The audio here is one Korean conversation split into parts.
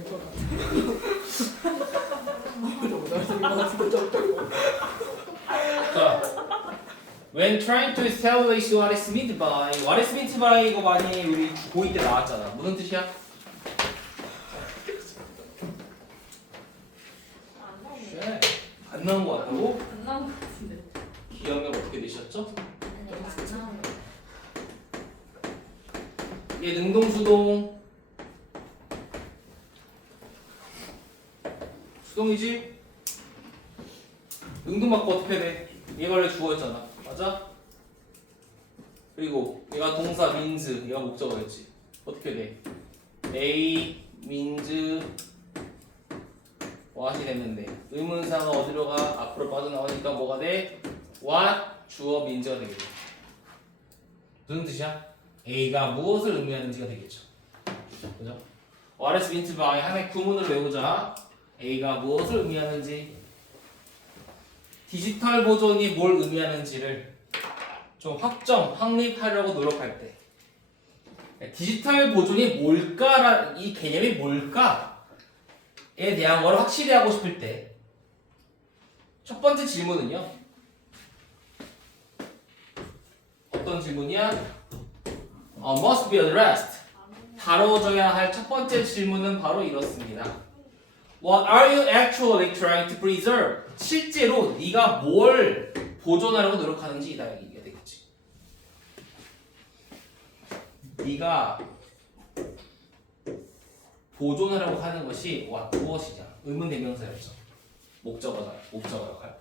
될것 같아. 자, when trying to establish what is meant by, what is meant by 이거 많이 우리 고2 때 나왔잖아. 무슨 뜻이야? 안 나오네. 안 나온 거 같다고? 안 나온 것 같은데. 기억력 어떻게 되셨죠? 아니 안 나오네. 얘 능동수동 수동이지? 능동 받고 어떻게 돼? 얘가 원래 주어였잖아. 맞아? 그리고 얘가 동사 means, 얘가 목적어였지. 어떻게 돼? A means what이 됐는데 의문사가 어디로 가? 앞으로 빠져나오니까 뭐가 돼? what 주어 means가 되겠죠. 무슨 뜻이야? A가 무엇을 의미하는지가 되겠죠. 그죠? What is meant by 하나의 구문을 외우자. A가 무엇을 의미하는지, 디지털 보존이 뭘 의미하는지를 좀 확립하려고 노력할 때 디지털 보존이 뭘까? 이 개념이 뭘까에 대한 걸 확실히 하고 싶을 때 첫 번째 질문은요. 어떤 질문이야? must be addressed. 다뤄져야 할 첫 번째 질문은 바로 이렇습니다. What are you actually trying to preserve? 실제로 네가 뭘 보존하려고 노력하는지 이다 얘기가 되겠지. 네가 보존하려고 하는 것이 무엇이냐? 의문대명사였죠. 목적어 역할.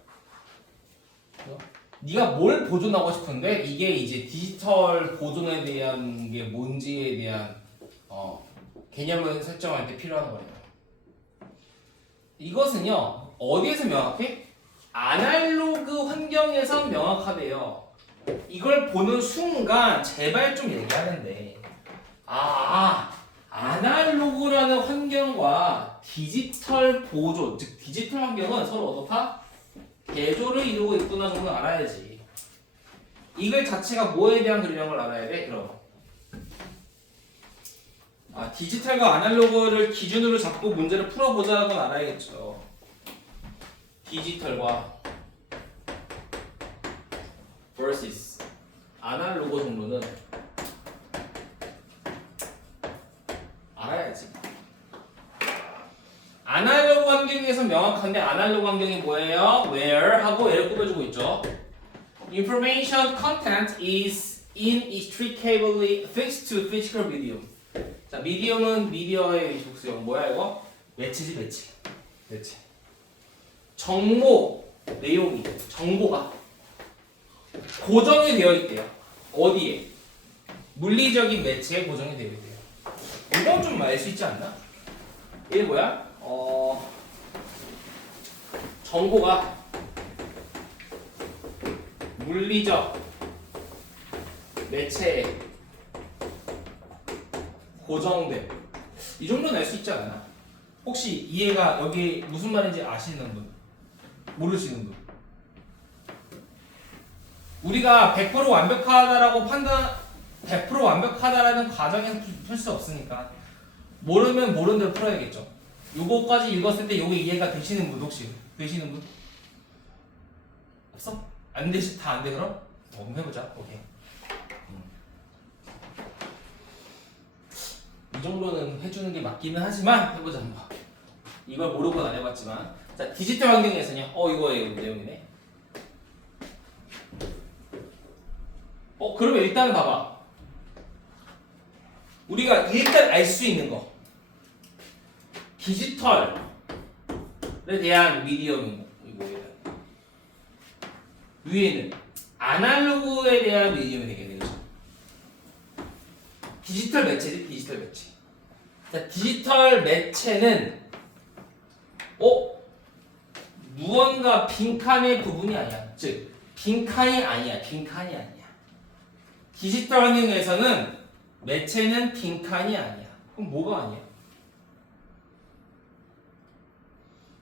네가 뭘 보존하고 싶은데 이게 이제 디지털 보존에 대한 게 뭔지에 대한 개념을 설정할 때 필요한 거예요. 이것은요 어디에서 명확해? 아날로그 환경에선 명확하대요. 이걸 보는 순간 제발 좀 얘기하는데 아날로그라는 환경과 디지털 보존, 즉 디지털 환경은 서로 어떻다? 대조를 이루고 있구나 정도는 알아야지. 이걸 자체가 뭐에 대한 그림을 알아야 돼? 그럼 디지털과 아날로그를 기준으로 잡고 문제를 풀어보자는 건 알아야겠죠. 디지털과 vs 아날로그 정도는 알아야지. 아날로그 환경에서 명확한데 아날로그 환경이 뭐예요? Where 하고 얘를 꾸며주고 있죠. Information content is inextricably fixed to physical medium. 자, 미디엄은 미디어의 복수형 뭐야 이거? 매체지 매체. 정보 내용이 정보가 고정이 되어 있대요. 어디에? 물리적인 매체에 고정이 되어 있대요. 이건 좀 알 수 있지 않나? 이게 뭐야? 정보가 물리적 매체에 고정돼. 이 정도는 알 수 있지 않나? 혹시 이해가 여기 무슨 말인지 아시는 분? 모르시는 분? 우리가 100% 완벽하다라고 100% 완벽하다라는 과정에서 풀 수 없으니까 모르면 모르는 대로 풀어야겠죠. 요거까지 읽었을 때 요게 이해가 되시는 분 혹시 되시는 분? 없어? 안 되시 다 안 돼 그럼? 한번 해보자. 오케이. 이 정도는 해주는 게 맞기는 하지만 해보자 한번. 이걸 모르고는 안 해봤지만 자 디지털 환경에서는요. 이거의 내용이네. 그러면 일단 봐봐. 우리가 일단 알 수 있는 거. 디지털에 대한 미디엄인 이거에 위에는 아날로그에 대한 미디엄이 되겠네요. 디지털 매체지, 디지털 매체. 자, 디지털 매체는 무언가 빈칸의 부분이 아니야. 즉, 빈칸이 아니야. 디지털 환경에서는 매체는 빈칸이 아니야. 그럼 뭐가 아니야?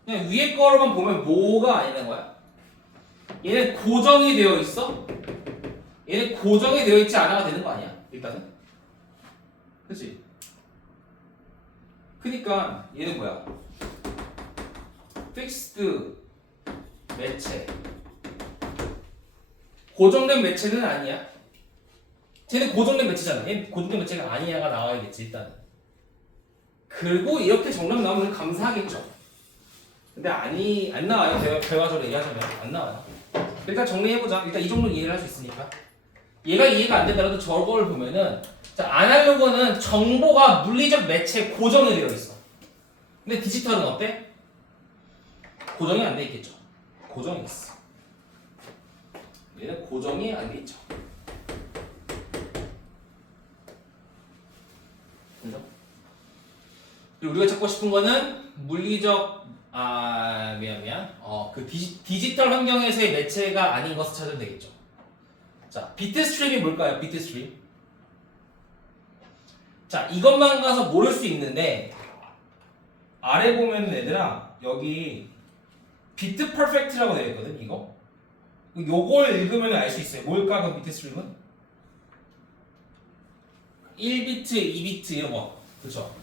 그냥 위에 거로만 보면 뭐가 아니라는 거야? 얘는 고정이 되어 있어? 얘는 고정이 되어 있지 않아가 되는 거 아니야? 일단은? 그치? 그니까 얘는 뭐야? fixed 매체. 고정된 매체는 아니야. 쟤는 고정된 매체잖아. 얘는 고정된 매체가 아니야가 나와야겠지 일단. 그리고 이렇게 정답 나오면 감사하겠죠. 근데 안 나와요. 결과적으로 얘기하자면 안 나와요. 일단 정리해보자. 일단 이 정도는 이해를 할 수 있으니까. 얘가 이해가 안 되더라도 저걸 보면은 자, 아날로그는 정보가 물리적 매체에 고정이 되어 있어. 근데 디지털은 어때? 고정이 안 돼 있겠죠. 고정이 있어. 얘는 고정이 안 돼 있죠. 그죠? 그리고 우리가 찾고 싶은 거는 물리적 미안. 그 디지털 환경에서의 매체가 아닌 것을 찾으면 되겠죠. 자, 비트 스트림이 뭘까요? 비트 스트림. 자, 이것만 가서 모를 수 있는데 아래 보면 얘들아 여기 비트 퍼펙트라고 되어 있거든. 이거. 요걸 읽으면 알 수 있어요. 뭘까 그 비트 스트림은? 1비트, 2비트 이런 거. 그쵸?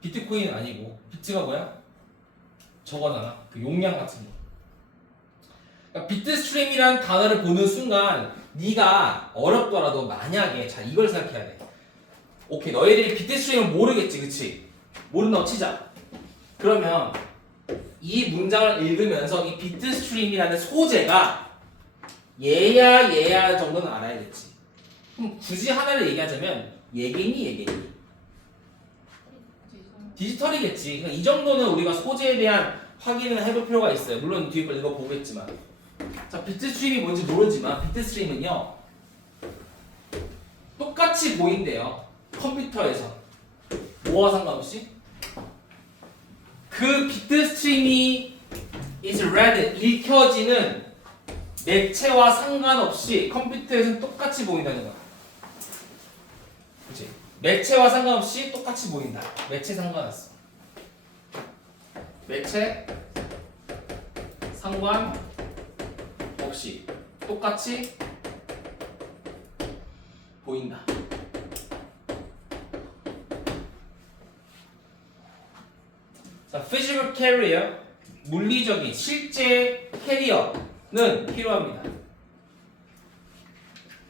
비트코인은 아니고 비트가 뭐야? 저거잖아. 그 용량 같은 거. 그러니까 비트 스트림이란 단어를 보는 순간 네가 어렵더라도 만약에 자 이걸 생각해야 돼. 오케이 너희들이 비트 스트림을 모르겠지, 그치? 모른다고 치자. 그러면 이 문장을 읽으면서 이 비트 스트림이라는 소재가 얘야 정도는 알아야겠지. 그럼 굳이 하나를 얘기하자면 얘겠니? 디지털이겠지. 그러니까 이 정도는 우리가 소재에 대한 확인을 해볼 필요가 있어요. 물론 뒤에 걸 읽어보겠지만. 자, 비트 스트림이 뭔지 모르지만 비트 스트림은요 똑같이 보인대요. 컴퓨터에서 뭐와 상관없이 그 비트 스트림이 is read 읽혀지는 매체와 상관없이 컴퓨터에서는 똑같이 보인다는 거야. 그치? 매체와 상관없이 똑같이 보인다. 매체 상관없어. 매체 상관없이 똑같이 보인다. 자, physical carrier 물리적인 실제 캐리어는 필요합니다.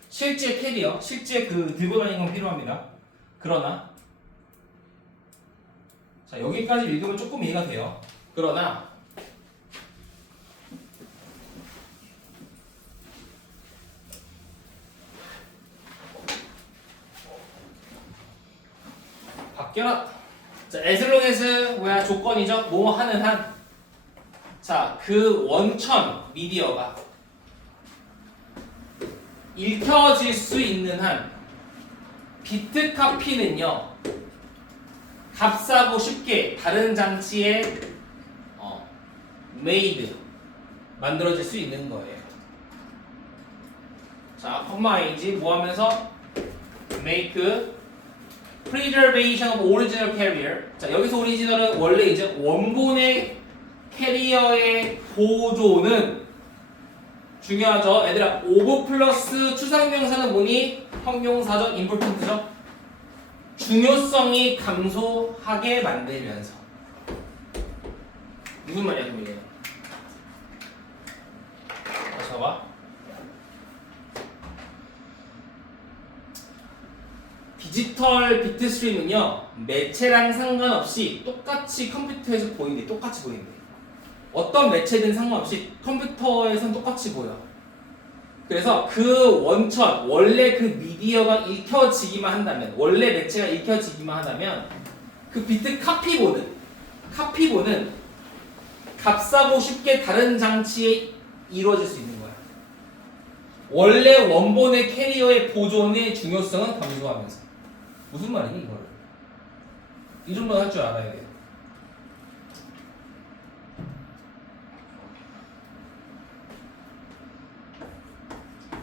실제 캐리어, 실제 그 들고 다니는 건 필요합니다. 그러나 자 여기까지 읽으면 조금 이해가 돼요. 그러나 바뀌어라. 자, as long as 뭐야 조건이죠. 뭐 하는 한. 자, 그 원천 미디어가 읽혀질 수 있는 한 비트 카피는요 값싸고 쉽게 다른 장치에 made 만들어질 수 있는 거예요. 자, 컴마이지 뭐 하면서 make preservation of original carrier. 자, 여기서 오리지널은 원래 이제 원본의 캐리어의 보존은 중요하죠. 얘들아, 오브 플러스 추상명사는 뭐니? 형용사죠. important죠. 중요성이 감소하게 만들면서. 무슨 말이야, 그럼 이게? 다시 봐봐. 디지털 비트 스트림은요, 매체랑 상관없이 똑같이 컴퓨터에서 보이는데, 똑같이 보이는데. 어떤 매체든 상관없이 컴퓨터에선 똑같이 보여. 그래서 그 원천, 원래 그 미디어가 읽혀지기만 한다면, 원래 매체가 읽혀지기만 한다면 그 비트 카피본은 값싸고 쉽게 다른 장치에 이루어질 수 있는 거야. 원래 원본의 캐리어의 보존의 중요성은 감소하면서. 무슨 말이니 이거를? 이 정도는 할 줄 알아야 돼요.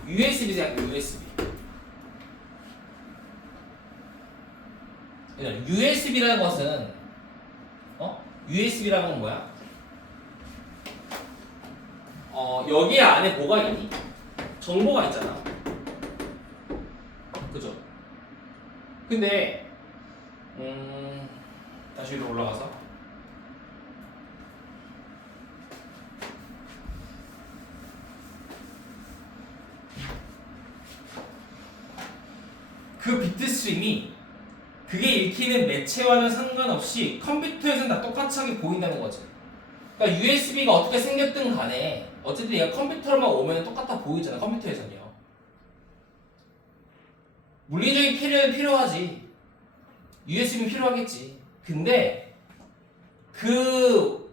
USB 생각해. USB라는 것은 USB라는 건 뭐야? 여기 안에 뭐가 있니? 정보가 있잖아. 그죠? 근데 다시 위로 올라가서 그 비트 스트림이 그게 읽히는 매체와는 상관없이 컴퓨터에서는 다 똑같이 하게 보인다는 거지. 그러니까 USB가 어떻게 생겼든 간에 어쨌든 얘가 컴퓨터로만 오면 똑같아 보이잖아. 컴퓨터에서는요. 물리적인 캐리어는 필요하지. USB는 필요하겠지. 근데 그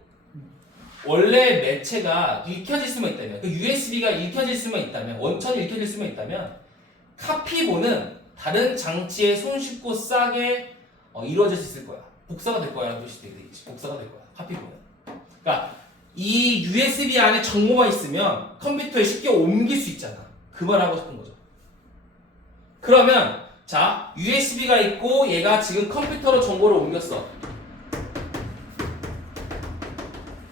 원래 매체가 읽혀질 수만 있다면, 그 USB가 읽혀질 수만 있다면, 원천이 읽혀질 수만 있다면 카피본은 다른 장치에 손쉽고 싸게 이루어질 수 있을 거야. 복사가 될 거야 라는 뜻이 되겠지. 복사가 될 거야. 카피본은. 그러니까 이 USB 안에 정보만 있으면 컴퓨터에 쉽게 옮길 수 있잖아. 그 말 하고 싶은 거죠. 그러면 자, USB가 있고 얘가 지금 컴퓨터로 정보를 옮겼어.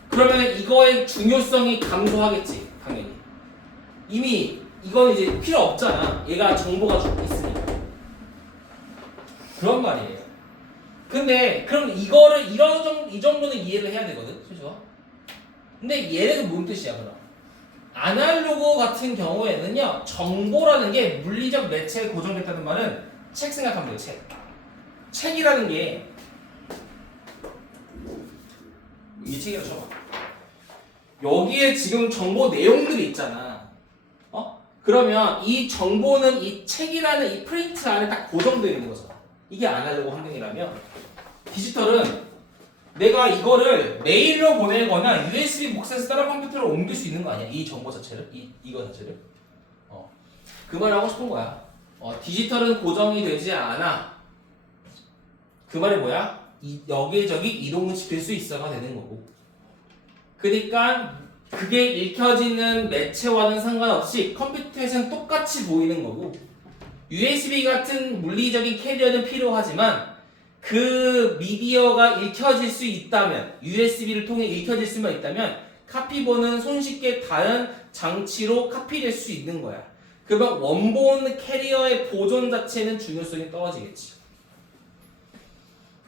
그러면 이거의 중요성이 감소하겠지, 당연히. 이미 이건 이제 필요 없잖아. 얘가 정보가 있으니까. 그런 말이에요. 근데 그럼 이거를 이 정도는 이해를 해야 되거든, 그죠? 근데 얘는 뭔 뜻이야, 그럼? 아날로그 같은 경우에는요, 정보라는 게 물리적 매체에 고정됐다는 말은 책 생각하면 돼요, 책. 책이라는 게 이 책이라고 쳐봐. 여기에 지금 정보 내용들이 있잖아. 그러면 이 정보는 이 책이라는 이 프린트 안에 딱 고정되어 있는 거잖아. 이게 아날로그 환경이라면 디지털은 내가 이거를 메일로 보내거나 USB 복사해서 다른 컴퓨터로 옮길 수 있는 거 아니야? 이 정보 자체를? 이거 자체를? 그 말 하고 싶은 거야. 디지털은 고정이 되지 않아. 그 말이 뭐야? 여기저기 이동시킬 수 있어가 되는 거고. 그러니까 그게 읽혀지는 매체와는 상관없이 컴퓨터에서는 똑같이 보이는 거고, USB 같은 물리적인 캐리어는 필요하지만 그 미디어가 읽혀질 수 있다면, USB를 통해 읽혀질 수만 있다면 카피본은 손쉽게 다른 장치로 카피될 수 있는 거야. 그러면 원본 캐리어의 보존 자체는 중요성이 떨어지겠지.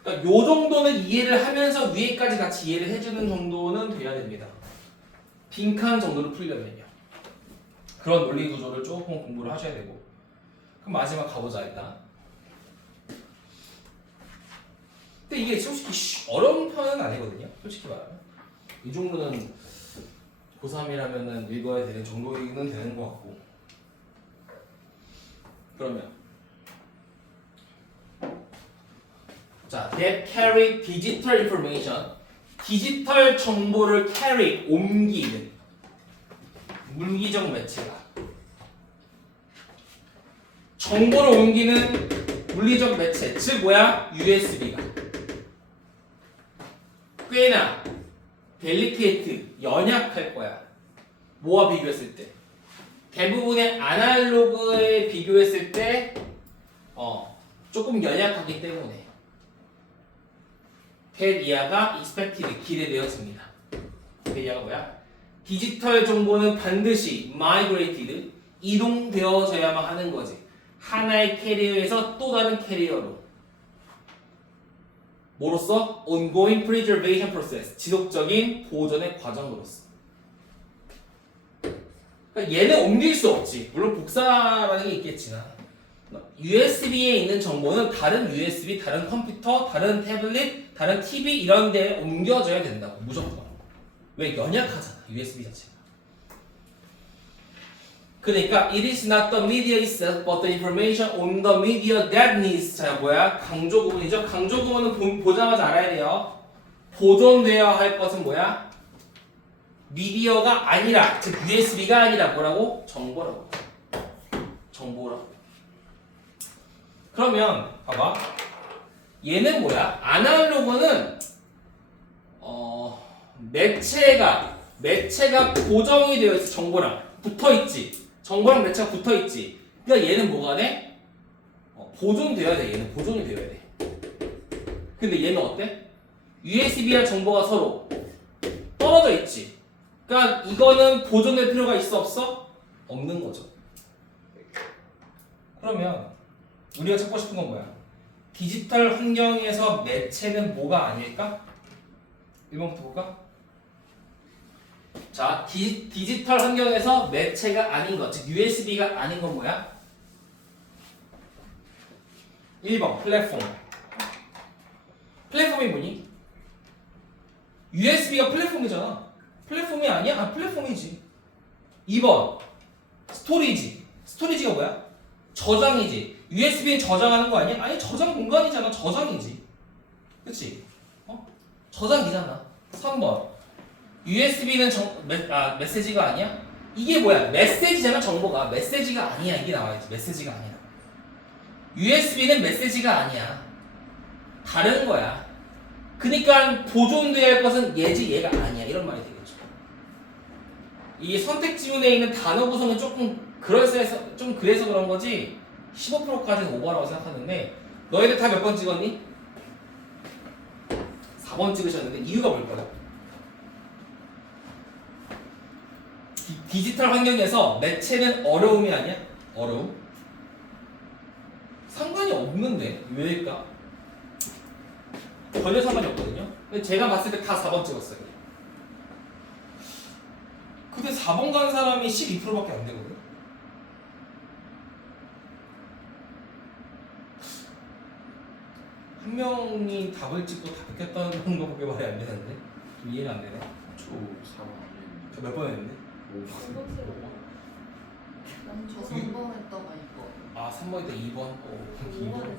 그러니까 요 정도는 이해를 하면서 위에까지 같이 이해를 해주는 정도는 돼야 됩니다. 빈칸 정도를 풀려면요. 그런 논리 구조를 조금 공부를 하셔야 되고. 그럼 마지막 가보자 일단. 근데 이게 솔직히 어려운 편은 아니거든요. 솔직히 말하면. 이 정도는 고3이라면 읽어야 되는 정도이기는 되는 것 같고. 그러면 자, that carry digital information. 디지털 정보를 carry, 옮기는 물리적 매체가 정보를 옮기는 물리적 매체, 즉 뭐야? USB가 꽤나 델리케이트, 연약할 거야. 뭐와 비교했을 때? 대부분의 아날로그에 비교했을 때 조금 연약하기 때문에 that 이하가 expected, 기대되어집니다. that 이하가 뭐야? 디지털 정보는 반드시 migrated, 이동되어져야만 하는 거지. 하나의 캐리어에서 또 다른 캐리어로. 뭐로써? ongoing preservation process, 지속적인 보존의 과정으로서. 그러니까 얘는 옮길 수 없지. 물론 복사라는 게 있겠지만 USB에 있는 정보는 다른 USB, 다른 컴퓨터, 다른 태블릿, 다른 TV 이런 데 옮겨져야 된다고. 무조건. 왜? 연약하잖아, USB 자체가. 그러니까 it is not the media itself but the information on the media that needs. 자, 뭐야? 강조 구문이죠. 강조 구문은 보자마자 알아야 돼요. 보존되어야 할 것은 뭐야? 미디어가 아니라, 즉 USB가 아니라 뭐라고? 정보라고. 정보라고. 그러면 봐봐. 얘는 뭐야? 아날로그는 매체가 고정이 되어 있어. 정보랑 붙어 있지. 정보랑 매체가 붙어 있지. 그러니까 얘는 뭐가 돼? 보존돼야 돼. 얘는 보존이 되어야 돼. 근데 얘는 어때? USB와 정보가 서로 떨어져 있지. 그러니까 이거는 보존될 필요가 있어 없어? 없는 거죠. 그러면 우리가 찾고 싶은 건 뭐야? 디지털 환경에서 매체는 뭐가 아닐까? 1번부터 볼까? 자, 디지털 환경에서 매체가 아닌 것, 즉 USB가 아닌 건 뭐야? 1번 플랫폼. 플랫폼이 뭐니? USB가 플랫폼이잖아. 플랫폼이 아니야? 아, 플랫폼이지. 2번 스토리지. 스토리지가 뭐야? 저장이지. USB는 저장하는 거 아니야? 아니, 저장 공간이잖아. 저장이지. 그치? 저장기잖아. 3번 USB는 메시지가 아니야? 이게 뭐야? 메시지잖아. 정보가 메시지가 아니야. 이게 나와야지. 메시지가 아니야. USB는 메시지가 아니야. 다른 거야. 그러니까 보존돼야 할 것은 얘지 얘가 아니야. 이런 말이 되겠죠. 이 선택 지문에 있는 단어 구성은 조금 그럴싸해서 좀 그래서 그런 거지 15%까지는 오버라고 생각하는데 너희들 다 몇 번 찍었니? 4번 찍으셨는데 이유가 뭘까요? 디지털 환경에서 매체는 어려움이 아니야? 어려움? 상관이 없는데 왜일까? 전혀 상관이 없거든요. 근데 제가 봤을 때 다 4번 찍었어요. 근데 4번 간 사람이 12%밖에 안 되거든. 한 명이 답을 찍고 다 베꼈다는 것밖에 말이 안 되는데 좀 이해가 안 되네. 저 4번 아니에요. 저 몇 번 했는데? 저 3번 했다가 이거. 아 3번이다 2번. 5번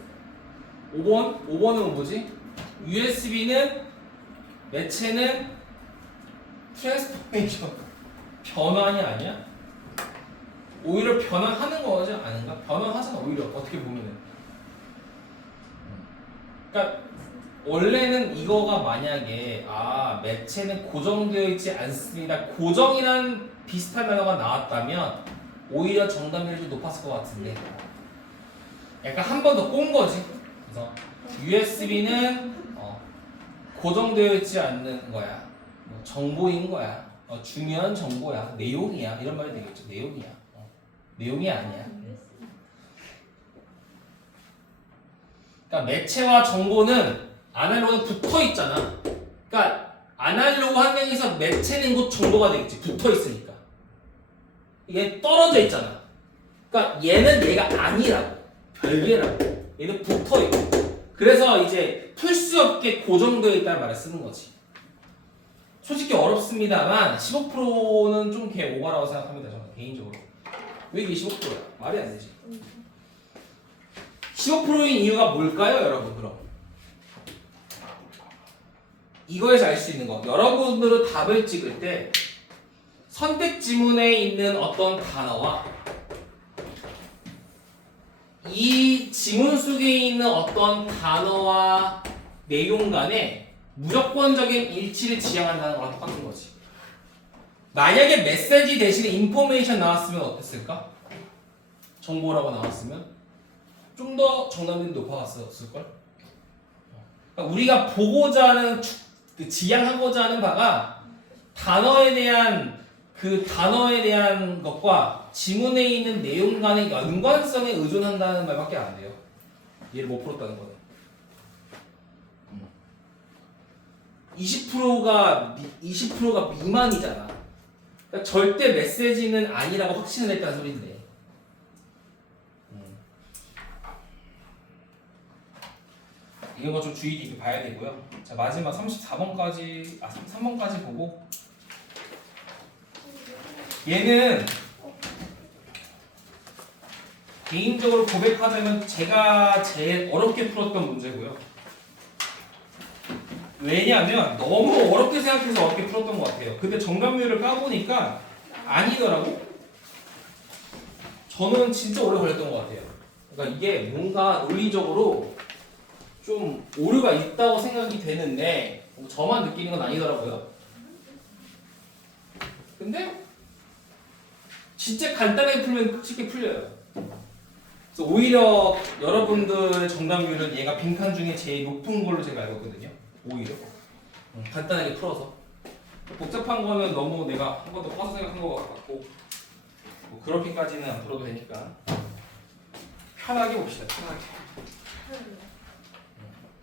2번? 5번은 뭐지? USB는 매체는 트랜스포메이션 변환이 아니야? 오히려 변환하는 거지 아닌가? 변환하잖아 오히려 어떻게 보면은. 그러니까 원래는 이거가 만약에 매체는 고정되어 있지 않습니다. 고정이란 비슷한 단어가 나왔다면 오히려 정답률이 좀 높았을 것 같은데 약간 한 번 더 꼰 거지. 그래서 USB는 고정되어 있지 않는 거야. 뭐 정보인 거야. 중요한 정보야. 내용이야. 이런 말이 되겠죠. 내용이야. 내용이 아니야. 그러니까 매체와 정보는 아날로그는 붙어 있잖아. 그러니까 아날로그 환경에서 매체는 곧 정보가 되겠지. 붙어 있으니까. 이게 떨어져 있잖아. 그러니까 얘는 얘가 아니라고. 별개라고. 얘는 붙어 있고. 그래서 이제 풀 수 없게 고정되어 있다는 말을 쓰는 거지. 솔직히 어렵습니다만 15%는 좀 개 오바라고 생각합니다. 저는 개인적으로. 왜 이게 15%야? 말이 안 되지. 15%인 이유가 뭘까요, 여러분? 그럼 이거에서 알 수 있는 거. 여러분들은 답을 찍을 때 선택 지문에 있는 어떤 단어와 이 지문 속에 있는 어떤 단어와 내용 간에 무조건적인 일치를 지향한다는 거랑 똑같은 거지. 만약에 메시지 대신에 인포메이션 나왔으면 어땠을까? 정보라고 나왔으면 좀 더 정답률이 높아갔을걸? 그러니까 우리가 보고자 하는 지향하고자 하는 바가 단어에 대한 것과 지문에 있는 내용 간의 연관성에 의존한다는 말밖에 안 돼요. 얘를 못 풀었다는 거는. 20%가 미만이잖아. 그러니까 절대 메시지는 아니라고 확신을 했다는 소리인데. 이런 거 좀 주의 깊게 봐야 되고요. 자, 마지막 34번까지 3번까지 보고 얘는 개인적으로 고백하자면 제가 제일 어렵게 풀었던 문제고요. 왜냐하면 너무 어렵게 생각해서 어렵게 풀었던 것 같아요. 근데 정답률을 까보니까 아니더라고. 저는 진짜 오래 걸렸던 것 같아요. 그러니까 이게 뭔가 논리적으로 좀 오류가 있다고 생각이 되는데 저만 느끼는 건 아니더라고요. 근데 진짜 간단하게 풀면 쉽게 풀려요. 그래서 오히려 여러분들의 정답률은 얘가 빈칸 중에 제일 높은 걸로 제가 알고 있거든요. 오히려 간단하게 풀어서 복잡한 거는 너무 내가 한 번 더 퍼서 생각한 것 같고 뭐 그렇게까지는 안 풀어도 되니까 편하게 봅시다. 편하게.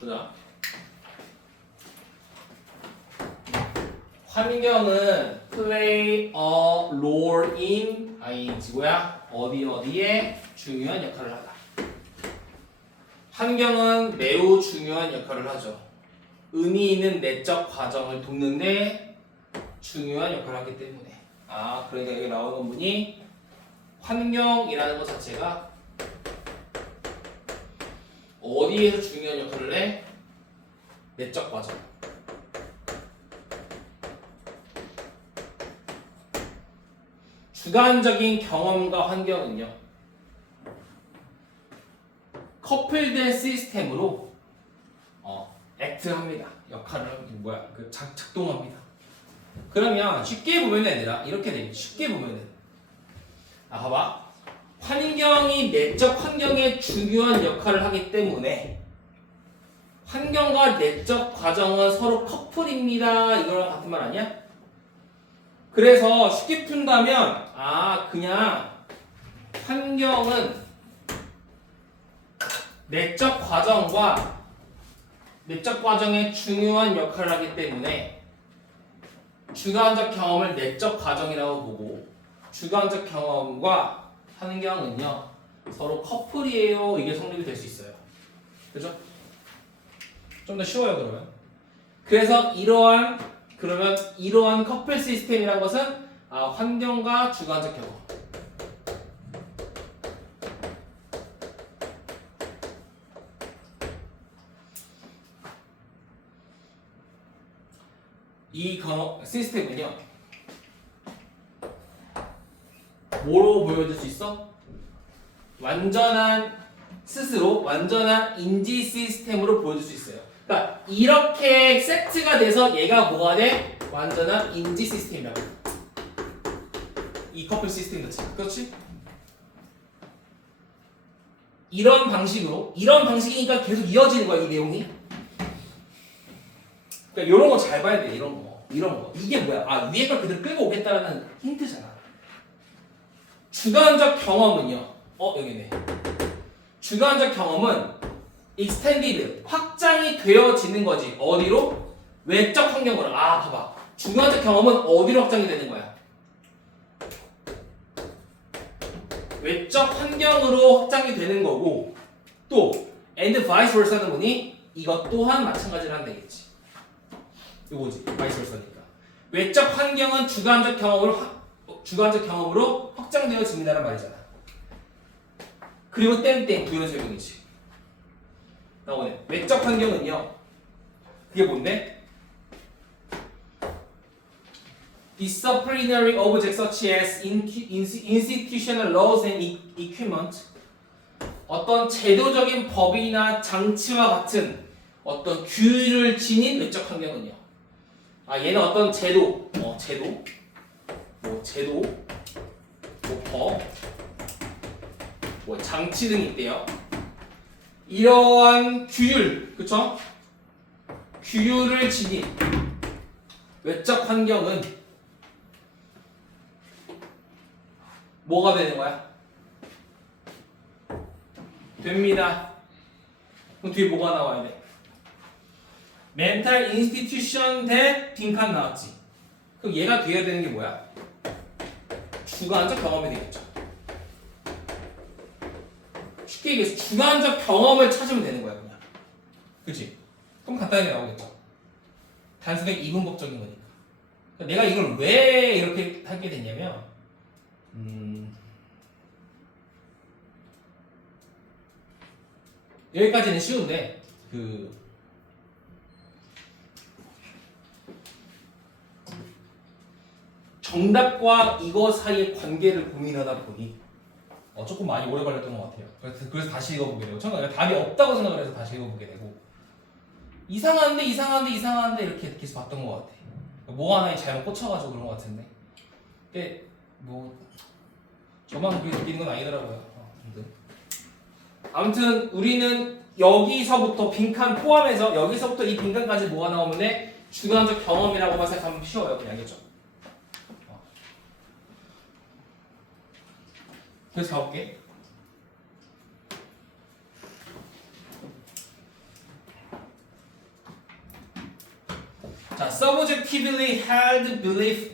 보자. 환경은 play a role in 뭐야? 어디에 중요한 역할을 하다. 환경은 매우 중요한 역할을 하죠. 의미 있는 내적 과정을 돕는데 중요한 역할을 하기 때문에. 그러니까 여기 나오는 문이 환경이라는 것 자체가 어디에서 중요한 역할을 해? 내적 과정. 주관적인 경험과 환경은요, 커플된 시스템으로 액트합니다. 역할을 작동합니다. 그러면 쉽게 보면 얘들아 이렇게 되겠지. 쉽게 보면은 봐봐. 환경이 내적 환경에 중요한 역할을 하기 때문에 환경과 내적 과정은 서로 커플입니다. 이거랑 같은 말 아니야? 그래서 쉽게 푼다면 그냥 환경은 내적 과정에 중요한 역할을 하기 때문에 주관적 경험을 내적 과정이라고 보고 주관적 경험과 환경은요 서로 커플이에요. 이게 성립이 될 수 있어요. 그죠? 좀 더 쉬워요 그러면. 그래서 이러한 커플 시스템이라는 것은 환경과 주관적 경험. 이 시스템은요 뭐로 보여줄 수 있어? 완전한 인지 시스템으로 보여줄 수 있어요. 그러니까 이렇게 세트가 돼서 얘가 뭐가 돼? 완전한 인지 시스템이라고. 이 커플 시스템 자체. 그렇지? 이런 방식이니까 계속 이어지는 거야 이 내용이. 그러니까 이런 거 잘 봐야 돼. 이런 거. 이게 뭐야? 위에 걸 그대로 끌고 오겠다라는 힌트잖아. 주관적 경험은요. 여기네. 주관적 경험은 extended, 확장이 되어지는 거지. 어디로? 외적 환경으로. 봐봐. 주관적 경험은 어디로 확장이 되는 거야? 외적 환경으로 확장이 되는 거고, 또 and vice versa는 뭐니? 이것 또한 마찬가지로 하면 되겠지. 이거지. vice versa니까. 외적 환경은 주관적 경험으로 확장되어집니다라는 말이잖아. 그리고 땡땡 부연 설명이지. 나오네. 외적 환경은요. 그게 뭔데? Disciplinary objects such as institutional laws and equipment. 어떤 제도적인 법이나 장치와 같은 어떤 규율을 지닌 외적 환경은요. 얘는 어떤 제도, 법, 장치 등이 있대요. 이러한 규율, 그쵸? 규율을 지닌 외적 환경은 뭐가 되는 거야? 됩니다. 그럼 뒤에 뭐가 나와야 돼? Mental institution 대 빈칸 나왔지. 그럼 얘가 돼야 되는 게 뭐야? 주관적 경험이 되겠죠. 쉽게 얘기해서 주관적 경험을 찾으면 되는 거야 그냥. 그치? 그럼 간단하게 나오겠죠. 단순하게 이분법적인 거니까. 그러니까 내가 이걸 왜 이렇게 하게 됐냐면 여기까지는 쉬운데 정답과 이거 사이의 관계를 고민하다 보니 조금 많이 오래 걸렸던 것 같아요. 그래서 다시 읽어보게 되고 처음에 답이 없다고 생각을 해서 다시 읽어보게 되고 이상한데 이렇게 계속 봤던 것 같아. 뭐 하나에 잘못 꽂혀가지고 그런 것 같은데 근데 저만 그렇게 느끼는 건 아니더라고요. 아무튼 우리는 여기서부터 빈칸 포함해서 여기서부터 이 빈칸까지 뭐가 나오면 돼? 주관적 경험이라고만 생각하면 쉬워요. 그냥 알겠죠? 그래서 가볼게. 자, subjectively held belief.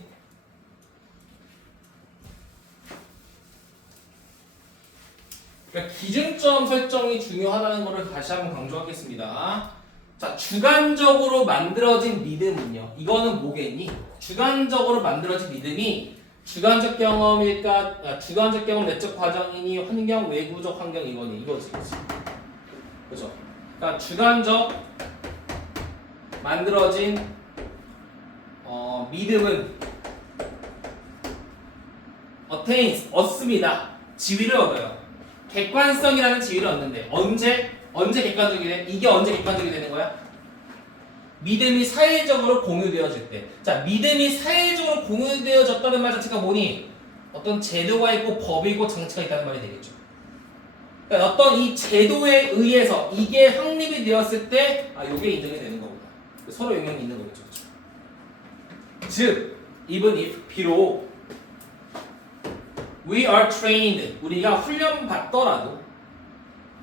그러니까 기준점 설정이 중요하다는 것을 다시 한번 강조하겠습니다. 자, 주관적으로 만들어진 믿음은요. 이거는 뭐겠니? 주관적으로 만들어진 믿음이 주관적 경험일까? 주관적 경험, 내적 과정이니, 환경, 외부적 환경 이거니 이거지, 그렇죠? 그러니까 주관적 만들어진 믿음은 얻습니다. 지위를 얻어요. 객관성이라는 지위를 얻는데 언제 객관적이 돼? 이게 언제 객관적이 되는 거야? 믿음이 사회적으로 공유되어질 때. 자, 믿음이 사회적으로 공유되어졌다는 말 자체가 뭐니? 어떤 제도가 있고 법이 있고 장치가 있다는 말이 되겠죠. 그러니까 어떤 이 제도에 의해서 이게 확립이 되었을 때 이게 인정이 되는 거구나. 서로 영향이 있는 거겠죠. 그렇죠? 즉, even if 비록 we are trained 우리가 훈련받더라도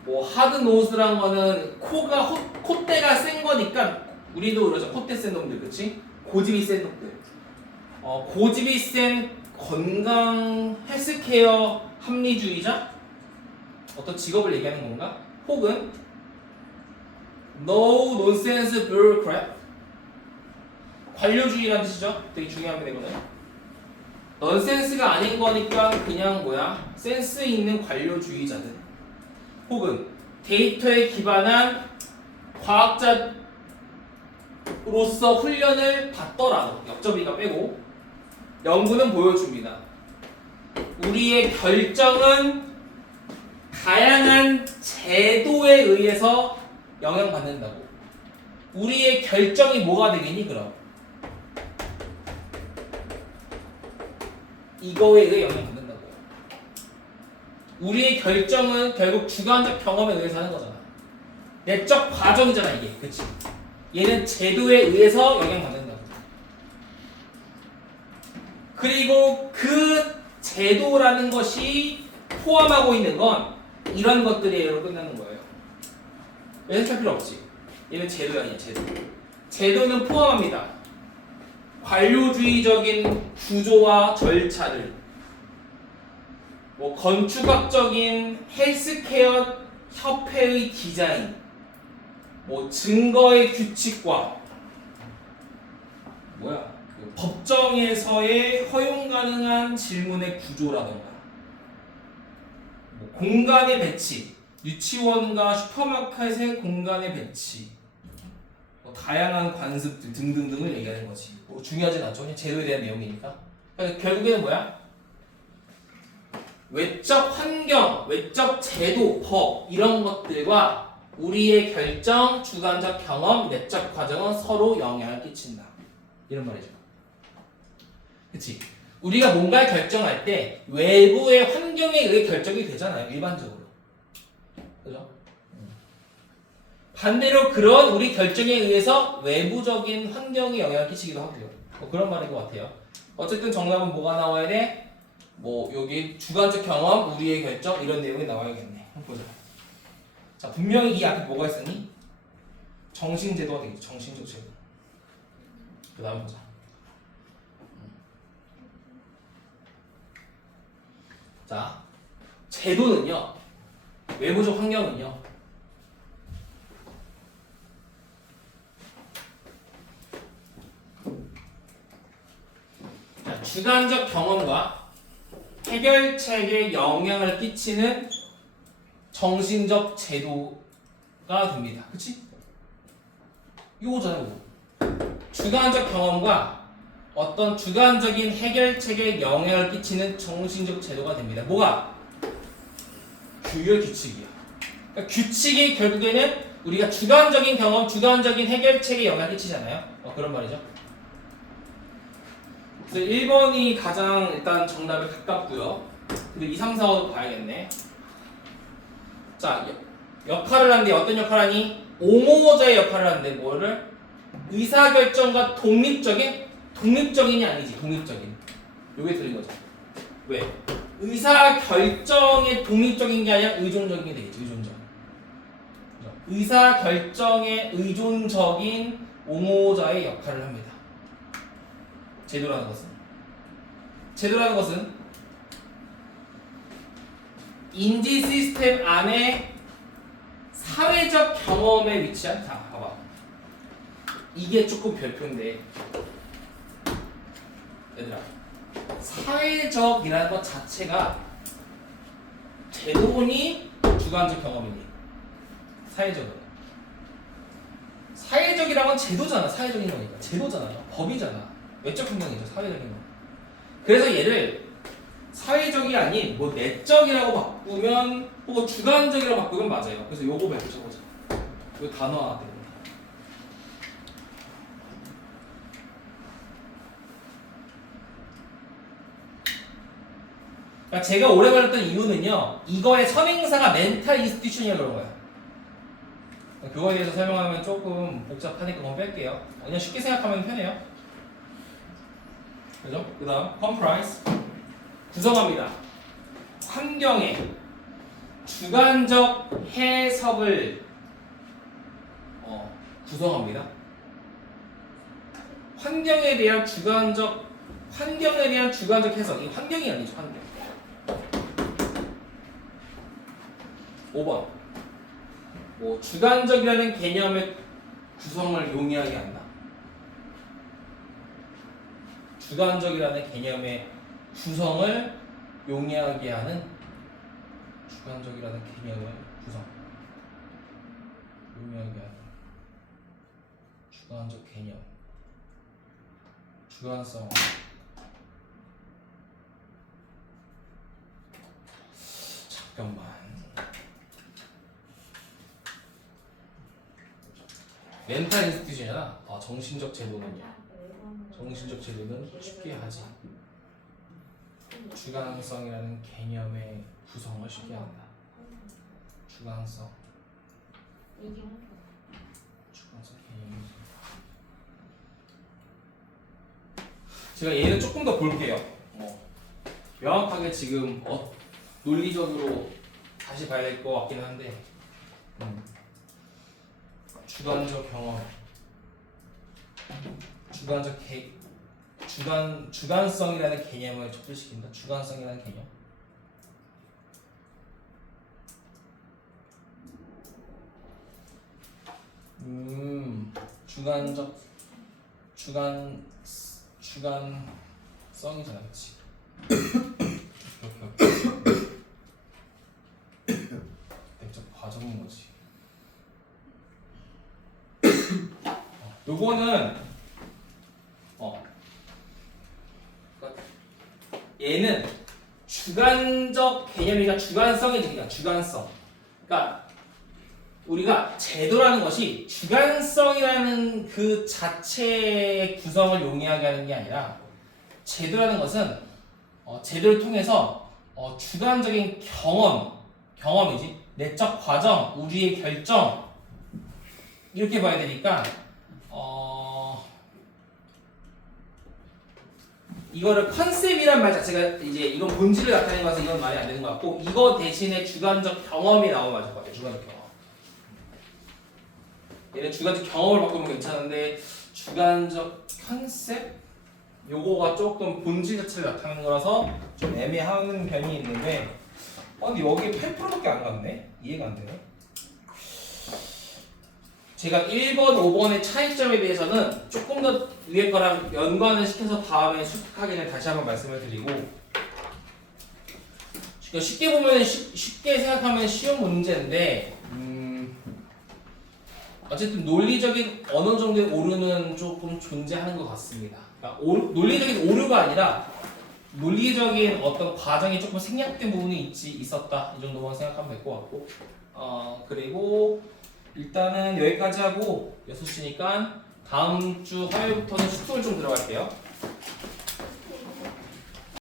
뭐 하드 노즈란 거는 콧대가 센 거니까 우리도 그러죠. 콧대 센 놈들, 그치? 고집이 센 놈들. 고집이 센 건강 헬스케어 합리주의자? 어떤 직업을 얘기하는 건가? 혹은 no nonsense bureaucrat? 관료주의라는 뜻이죠. 되게 중요합니다, 이거는. 넌센스가 아닌 거니까 그냥 센스 있는 관료주의자들. 혹은 데이터에 기반한 과학자 로서 훈련을 받더라도 역접이가 빼고 연구는 보여줍니다. 우리의 결정은 다양한 제도에 의해서 영향받는다고. 우리의 결정이 뭐가 되겠니 그럼? 이거에 의해 영향받는다고. 우리의 결정은 결국 주관적 경험에 의해서 하는 거잖아. 내적 과정이잖아 이게. 그치? 얘는 제도에 의해서 영향받는다고. 그리고 그 제도라는 것이 포함하고 있는 건 이런 것들이에요. 끝나는 거예요. 해석할 필요 없지. 얘는 제도야, 아니야 제도. 제도는 포함합니다. 관료주의적인 구조와 절차를, 건축학적인 헬스케어 협회의 디자인, 증거의 규칙과 법정에서의 허용 가능한 질문의 구조라던가, 공간의 배치, 유치원과 슈퍼마켓의 공간의 배치, 다양한 관습들 등등등을 얘기하는 거지. 중요하진 않죠. 그냥 제도에 대한 내용이니까. 그러니까 결국에는 외적 환경, 외적 제도, 법 이런 것들과 우리의 결정, 주관적 경험, 내적 과정은 서로 영향을 끼친다. 이런 말이죠. 그치? 우리가 뭔가를 결정할 때 외부의 환경에 의해 결정이 되잖아요. 일반적으로. 그죠? 반대로 그런 우리 결정에 의해서 외부적인 환경에 영향을 끼치기도 하고요. 그런 말인 것 같아요. 어쨌든 정답은 뭐가 나와야 돼? 여기 주관적 경험, 우리의 결정 이런 내용이 나와야겠네. 한번 보자. 자, 분명히 이 앞에 뭐가 있으니? 정신제도가 되겠죠. 정신적 제도. 그 다음 보자. 자, 제도는요, 외부적 환경은요, 자, 주관적 경험과 해결책에 영향을 끼치는 정신적 제도가 됩니다. 그치? 이거잖아요. 주관적 경험과 어떤 주관적인 해결책에 영향을 끼치는 정신적 제도가 됩니다. 뭐가? 규율 규칙이야. 그러니까 규칙이 결국에는 우리가 주관적인 경험, 주관적인 해결책에 영향을 끼치잖아요. 그런 말이죠. 그래서 1번이 가장 일단 정답에 가깝고요. 근데 2, 3, 4, 5도 봐야겠네. 자, 역할을 하는데 어떤 역할을 하니? 옹호자의 역할을 하는데 뭐를? 의사결정과 독립적인이 아니지. 독립적인. 요게 틀린 거죠. 왜? 의사결정에 독립적인 게 아니라 의존적인 게 되겠지. 의존적. 의사결정에 의존적인 옹호자의 역할을 합니다. 제도라는 것은? 제도라는 것은 인지 시스템 안에 사회적 경험에 위치한, 자 봐봐, 이게 조금 별표인데 얘들아, 사회적이라는 것 자체가 제도니 주관적 경험이니? 사회적은, 사회적이라는 건 제도잖아. 사회적인 거니까 제도잖아, 법이잖아, 외적 행동이죠, 사회적인 거. 그래서 얘를 사회적이 아닌 뭐 내적이라고 바꾸면, 뭐 주관적이라고 바꾸면 맞아요. 그래서 요거 배워보자. 요 단어화 때문에. 그러니까 제가 오래 걸렸던 이유는요, 이거의 선행사가 멘탈 인스티튜션이라 그런 거야. 그거에 대해서 설명하면 조금 복잡하니까 그건 뺄게요. 그냥 쉽게 생각하면 편해요. 그죠? 그 다음 comprise, 구성합니다. 환경의 주관적 해석을 구성합니다. 환경에 대한 주관적 해석. 이 환경이 아니죠, 환경. 5번. 뭐 주관적이라는 개념의 구성을 용이하게 한다. 주관적이라는 개념의 구성을 용이하게 하는, 주관적이라는 개념의 구성 용이하게 하는 주관적 개념, 주관성. 잠깐만. 멘탈 인스티튜션이잖아. 정신적 제도는요. 정신적 제도는 쉽게 하지. 주관성이라는 개념의 구성을 쉽게 한다. 주관성. 주관성 개념. 제가 얘를 조금 더 볼게요. 명확하게 지금 논리적으로 다시 봐야 될 것 같긴 한데, 주관적 경험, 주관성이라는 개념을 촉발시킨다. 주관성이라는 개념. 주관성이잖아, 그렇지? 내적 과정인 거지. 요거는 얘는 주관적 개념이니까 주관성이지. 그러니까 주관성. 그러니까 우리가 제도라는 것이 주관성이라는 그 자체의 구성을 용이하게 하는 게 아니라, 제도라는 것은 제도를 통해서 주관적인 경험이지, 내적 과정, 우리의 결정, 이렇게 봐야 되니까 이거를 컨셉이란 말 자체가 이제 이건 본질을 나타내는 거라서 이건 말이 안 되는 것 같고, 이거 대신에 주관적 경험이 나오면 맞을 것 같아요. 주관적 경험. 얘는 주관적 경험을 바꾸면 괜찮은데, 주관적 컨셉? 요거가 조금 본질 자체를 나타내는 거라서 좀 애매한 편이 있는데, 근데 여기 8%밖에 안 갔네? 이해가 안 되네. 제가 1번, 5번의 차이점에 대해서는 조금 더 위에 거랑 연관을 시켜서 다음에 수특하게는 다시 한번 말씀을 드리고, 쉽게 보면 쉽게 생각하면 쉬운 문제인데, 어쨌든 논리적인 어느 정도의 오류는 조금 존재하는 것 같습니다. 그러니까 논리적인 오류가 아니라 논리적인 어떤 과정이 조금 생략된 부분이 있었다, 이 정도만 생각하면 될 것 같고, 그리고 일단은 여기까지 하고 6시니까 다음 주 화요일부터는 수특을 좀 들어갈게요.